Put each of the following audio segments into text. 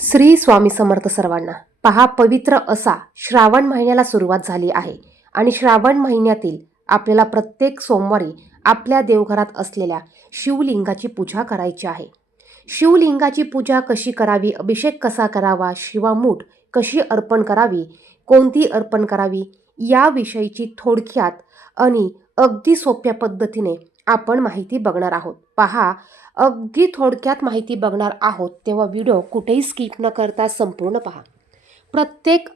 श्री स्वामी समर्थ सर्वांना पहा पवित्र असा श्रावण महिन्याला सुरुवात झाली आहे. आणि श्रावण महिन्यातील आपल्याला प्रत्येक सोमवारी आपल्या देवघरात असलेल्या शिवलिंगाची पूजा करायची आहे. शिवलिंगाची पूजा कशी करावी अभिषेक कसा करावा शिवामूठ कशी अर्पण करावी कोणती अर्पण करावी याविषयीची थोडक्यात आणि अगदी सोप्या पद्धतीने आपण माहिती बघणार आहोत. पहा अगदी थोडक्यात माहिती बघणार आहोत तेव्हा व्हिडिओ कुठेही स्किप न करता संपूर्ण पहा. प्रत्येक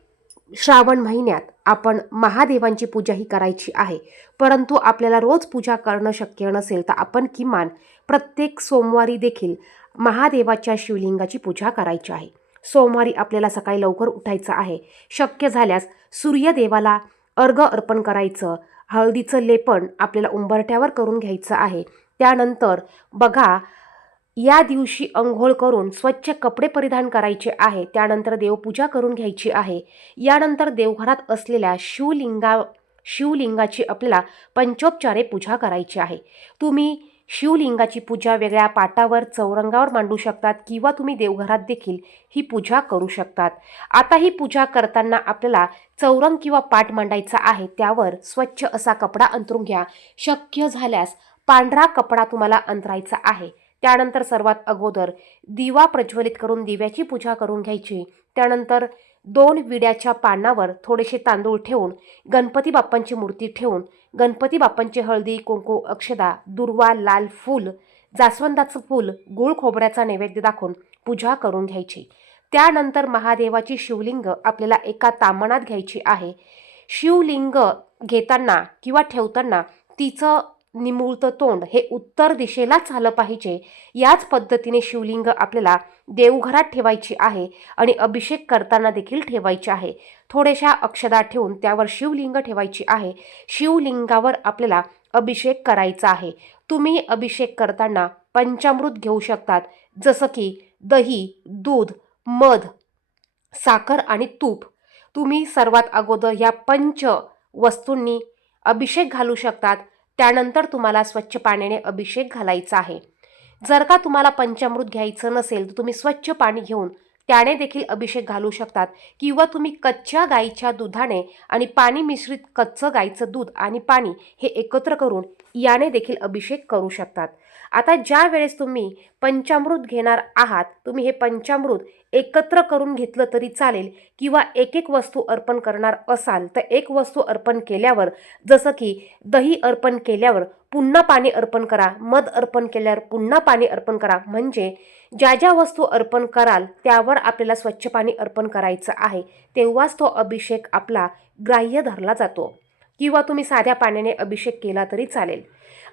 श्रावण महिन्यात आपण महादेवांची पूजा ही करायची आहे. परंतु आपल्याला रोज पूजा करणं शक्य नसेल तर आपण किमान प्रत्येक सोमवारी देखील महादेवाच्या शिवलिंगाची पूजा करायची आहे. सोमवारी आपल्याला सकाळी लवकर उठायचं आहे. शक्य झाल्यास सूर्यदेवाला अर्घ अर्पण करायचं. हळदीचं लेपन आपल्याला उंबरठ्यावर करून घ्यायचं आहे. त्यानंतर बघा या दिवशी अंघोळ करून स्वच्छ कपडे परिधान करायचे आहे त्यानंतर देवपूजा करून घ्यायची आहे. यानंतर देवघरात असलेल्या शिवलिंगा शिवलिंगाची आपल्याला पंचोपचारे पूजा करायची आहे. तुम्ही शिवलिंगाची पूजा वेगळ्या पाटावर चौरंगावर मांडू शकतात किंवा तुम्ही देवघरात देखील ही पूजा करू शकतात. आता ही पूजा करताना आपल्याला चौरंग किंवा पाट मांडायचा आहे त्यावर स्वच्छ असा कपडा अंतरून घ्या. शक्य झाल्यास पांढरा कपडा तुम्हाला अंतरायचा आहे. त्यानंतर सर्वात अगोदर दिवा प्रज्वलित करून दिव्याची पूजा करून घ्यायची. त्यानंतर दोन विड्याच्या पानावर थोडेसे तांदूळ ठेवून गणपती बाप्पांची मूर्ती ठेवून गणपती बाप्पांची हळदी कुंकू अक्षदा दुर्वा लाल फूल जास्वंदाचं फूल गुळ खोबऱ्याचा नैवेद्य दाखवून पूजा करून घ्यायची. त्यानंतर महादेवाची शिवलिंग आपल्याला एका तामणात घ्यायची आहे. शिवलिंग घेताना किंवा ठेवताना तिचं निमुळतं तोंड हे उत्तर दिशेलाच झालं पाहिजे. याच पद्धतीने शिवलिंग आपल्याला देवघरात ठेवायची आहे आणि अभिषेक करताना देखील ठेवायचे आहे. थोड्याशा अक्षदा ठेवून त्यावर शिवलिंग ठेवायची आहे. शिवलिंगावर आपल्याला अभिषेक करायचा आहे. तुम्ही अभिषेक करताना पंचामृत घेऊ शकतात. जसं की दही दूध मध साखर आणि तूप. तुम्ही सर्वात अगोदर या पंच वस्तूंनी अभिषेक घालू शकतात. त्यानंतर तुम्हाला स्वच्छ पाण्याने अभिषेक घालायचा आहे. जर का तुम्हाला पंचामृत घ्यायचं नसेल तर तुम्ही स्वच्छ पाणी घेऊन त्याने देखील अभिषेक घालू शकतात. किंवा तुम्ही कच्च्या गाईच्या दुधाने आणि पाणी मिश्रित कच्चं गाईचं दूध आणि पाणी हे एकत्र करून याने देखील अभिषेक करू शकतात. आता ज्या वेळेस तुम्ही पंचामृत घेणार आहात तुम्ही हे पंचामृत एकत्र करून घेतलं तरी चालेल किंवा एक एक वस्तू अर्पण करणार असाल तर एक वस्तू अर्पण केल्यावर जसं की दही अर्पण केल्यावर पुन्हा पाणी अर्पण करा मध अर्पण केल्यावर पुन्हा पाणी अर्पण करा म्हणजे ज्या ज्या वस्तू अर्पण कराल त्यावर आपल्याला स्वच्छ पाणी अर्पण करायचं आहे तेव्हाच तो अभिषेक आपला ग्राह्य धरला जातो. किंवा तुम्ही साध्या पाण्याने अभिषेक केला तरी चालेल.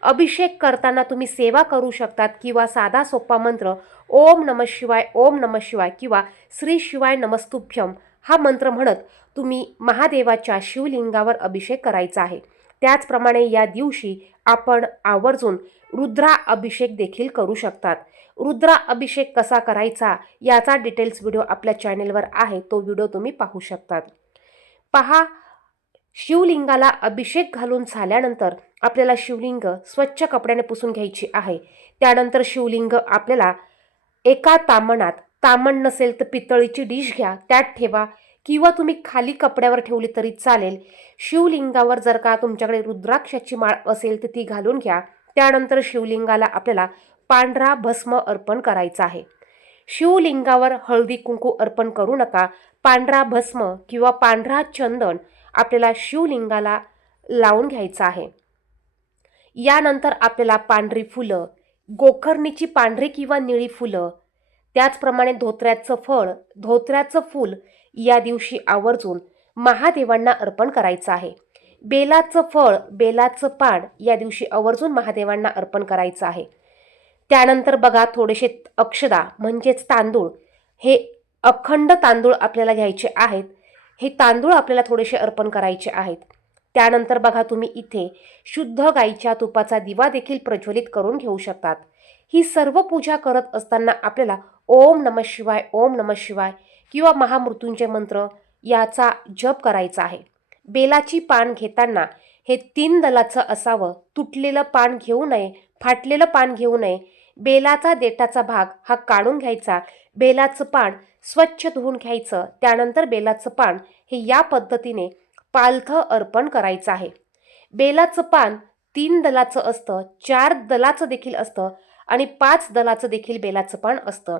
अभिषेक करताना तुम्ही सेवा करू शकतात किंवा साधा सोपा मंत्र ओम नम शिवाय ओम नम शिवाय किंवा श्री शिवाय नमस्तुभ्यम हा मंत्र म्हणत तुम्ही महादेवाच्या शिवलिंगावर अभिषेक करायचा आहे. त्याचप्रमाणे या दिवशी आपण आवर्जून रुद्रा अभिषेक देखील करू शकतात. रुद्रा अभिषेक कसा करायचा याचा डिटेल्स व्हिडिओ आपल्या चॅनेलवर आहे तो व्हिडिओ तुम्ही पाहू शकतात. पहा शिवलिंगाला अभिषेक घालून झाल्यानंतर आपल्याला शिवलिंग स्वच्छ कपड्याने पुसून घ्यायची आहे. त्यानंतर शिवलिंग आपल्याला एका तामणात तामण नसेल तर पितळीची डिश घ्या त्यात ठेवा किंवा तुम्ही खाली कपड्यावर ठेवली तरी चालेल. शिवलिंगावर जर का तुमच्याकडे रुद्राक्षाची माळ असेल तर ती घालून घ्या. त्यानंतर शिवलिंगाला आपल्याला पांढरा भस्म अर्पण करायचा आहे. शिवलिंगावर हळदी कुंकू अर्पण करू नका. पांढरा भस्म किंवा पांढरा चंदन आपल्याला शिवलिंगाला लावून घ्यायचं आहे. यानंतर आपल्याला पांढरी फुलं गोखरणीची पांढरी किंवा निळी फुलं त्याचप्रमाणे धोत्र्याचं फळ धोत्र्याचं फूल या दिवशी आवर्जून महादेवांना अर्पण करायचं आहे. बेलाचं फळ बेलाचं पान या दिवशी आवर्जून महादेवांना अर्पण करायचं आहे. त्यानंतर बघा थोडेसे अक्षदा म्हणजेच तांदूळ. हे अखंड तांदूळ आपल्याला घ्यायचे आहेत. हे तांदूळ आपल्याला थोडेसे अर्पण करायचे आहेत. त्यानंतर बघा तुम्ही इथे शुद्ध गाईच्या तुपाचा दिवा देखील प्रज्वलित करून घेऊ शकतात. ही सर्व पूजा करत असताना आपल्याला ओम नम शिवाय ओम नम शिवाय किंवा महामृत्यूंजय मंत्र याचा जप करायचा आहे. बेलाची पान घेताना हे तीन दलाचं असावं. तुटलेलं पान घेऊ नये फाटलेलं पान घेऊ नये. बेलाचा देठाचा भाग हा काढून घ्यायचा. बेलाचं पान स्वच्छ धुवून घ्यायचं. त्यानंतर बेलाचं पान हे या पद्धतीने पालथं अर्पण करायचं आहे. बेलाचं पान तीन दलाचं असतं चार दलाचं देखील असतं आणि पाच दलाचं देखील बेलाचं पान असतं.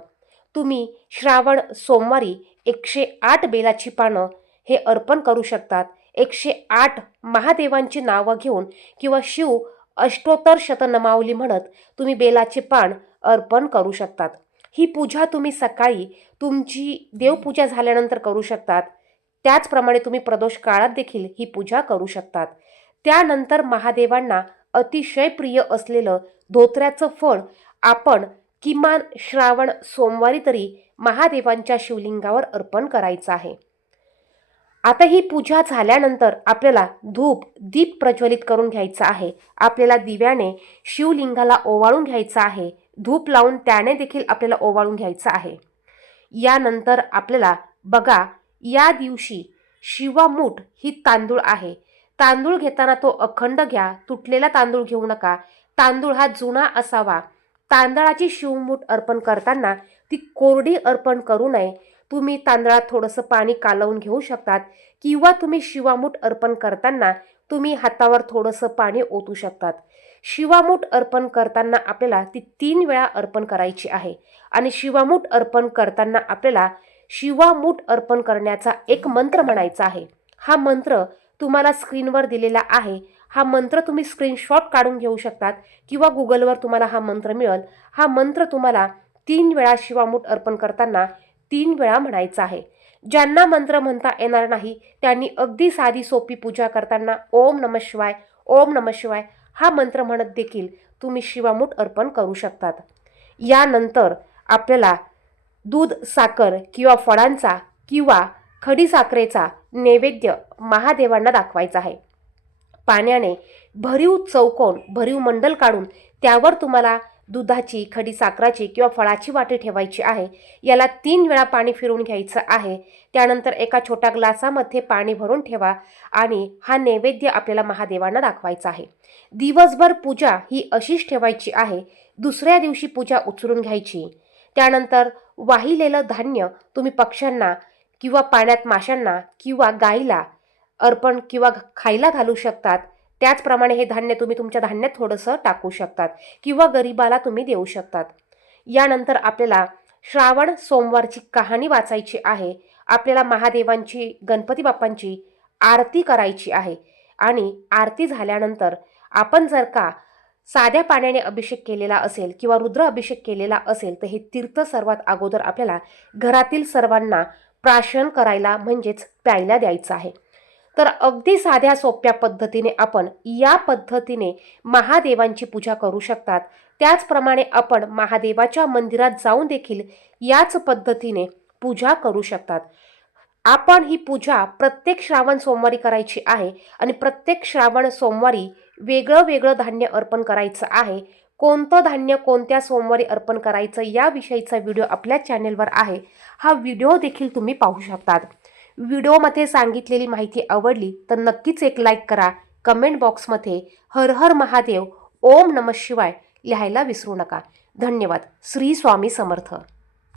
तुम्ही श्रावण सोमवारी एकशे आठ बेलाची पानं हे अर्पण करू शकतात. एकशे आठ महादेवांची नावं घेऊन किंवा शिव अष्टोत्तर शतनमावली म्हणत तुम्ही बेलाचे पान अर्पण करू शकतात. ही पूजा तुम्ही सकाळी तुमची देवपूजा झाल्यानंतर करू शकतात. त्याचप्रमाणे तुम्ही प्रदोष काळात देखील ही पूजा करू शकतात. त्यानंतर महादेवांना अतिशय प्रिय असलेलं धोत्र्याचं फळ आपण किमान श्रावण सोमवारी तरी महादेवांच्या शिवलिंगावर अर्पण करायचं आहे. आता ही पूजा झाल्यानंतर आपल्याला धूप दीप प्रज्वलित करून घ्यायचा आहे. आपल्याला दिव्याने शिवलिंगाला ओवाळून घ्यायचं आहे. धूप लावून त्याने देखील आपल्याला ओवाळून घ्यायचं आहे. यानंतर आपल्याला बघा या दिवशी शिवामूठ ही तांदूळ आहे. तांदूळ घेताना तो अखंड घ्या तुटलेला तांदूळ घेऊ नका. तांदूळ हा जुना असावा. तांदळाची शिवमूठ अर्पण करताना ती कोरडी अर्पण करू नये. तुम्ही तांदळात थोडंसं पाणी कालवून घेऊ शकतात किंवा तुम्ही शिवामूठ अर्पण करताना तुम्ही हातावर थोडंसं पाणी ओतू शकतात. शिवामूठ अर्पण करताना आपल्याला ती तीन वेळा अर्पण करायची आहे आणि शिवामूठ अर्पण करताना आपल्याला शिवामूठ अर्पण करण्याचा एक मंत्र म्हणायचा आहे. हा मंत्र तुम्हाला स्क्रीनवर दिलेला आहे. हा मंत्र तुम्ही स्क्रीनशॉट काढून घेऊ शकतात किंवा गुगलवर तुम्हाला हा मंत्र मिळेल. हा मंत्र तुम्हाला तीन वेळा शिवामूठ अर्पण करताना तीन वेळा म्हणायचा आहे. ज्यांना मंत्र म्हणता येणार नाही त्यांनी अगदी साधी सोपी पूजा करताना ओम नम शिवाय ओम नम शिवाय हा मंत्र म्हणत देखील तुम्ही शिवामूठ अर्पण करू शकतात. यानंतर आपल्याला दूध साखर किंवा फळांचा किंवा खडी साखरेचा नैवेद्य महादेवांना दाखवायचा आहे. पाण्याने भरीव चौकोन भरीव मंडल काढून त्यावर तुम्हाला दुधाची खडी साखराची किंवा फळाची वाटी ठेवायची आहे. याला तीन वेळा पाणी फिरवून घ्यायचं आहे. त्यानंतर एका छोट्या ग्लासामध्ये पाणी भरून ठेवा आणि हा नैवेद्य आपल्याला महादेवांना दाखवायचा आहे. दिवसभर पूजा ही अशीच ठेवायची आहे. दुसऱ्या दिवशी पूजा उचलून घ्यायची. त्यानंतर वाहिलेलं धान्य तुम्ही पक्ष्यांना किंवा पाण्यात माशांना किंवा गाईला अर्पण किंवा खायला घालू शकतात. त्याचप्रमाणे हे धान्य तुम्ही तुमच्या धान्यात थोडंसं टाकू शकतात किंवा गरिबाला तुम्ही देऊ शकतात. यानंतर आपल्याला श्रावण सोमवारची कहाणी वाचायची आहे. आपल्याला महादेवांची गणपती बाप्पांची आरती करायची आहे. आणि आरती झाल्यानंतर आपण जर का साध्या पाण्याने अभिषेक केलेला असेल किंवा रुद्र अभिषेक केलेला असेल तर हे तीर्थ सर्वात अगोदर आपल्याला घरातील सर्वांना प्राशन करायला म्हणजेच प्यायला द्यायचं आहे. तर अगदी साध्या सोप्या पद्धतीने आपण या पद्धतीने महादेवांची पूजा करू शकतात. त्याचप्रमाणे आपण महादेवाच्या मंदिरात जाऊन देखील याच पद्धतीने पूजा करू शकतात. आपण ही पूजा प्रत्येक श्रावण सोमवारी करायची आहे आणि प्रत्येक श्रावण सोमवारी वेगळं वेगळं धान्य अर्पण करायचं आहे. कोणतं धान्य कोणत्या सोमवारी अर्पण करायचं याविषयीचा व्हिडिओ आपल्या चॅनेलवर आहे. हा व्हिडिओ देखील तुम्ही पाहू शकतात. व्हिडिओमध्ये सांगितलेली माहिती आवडली तर नक्कीच एक लाईक करा. कमेंट बॉक्समध्ये हर हर महादेव ओम नमः शिवाय लिहायला विसरू नका. धन्यवाद. श्री स्वामी समर्थ.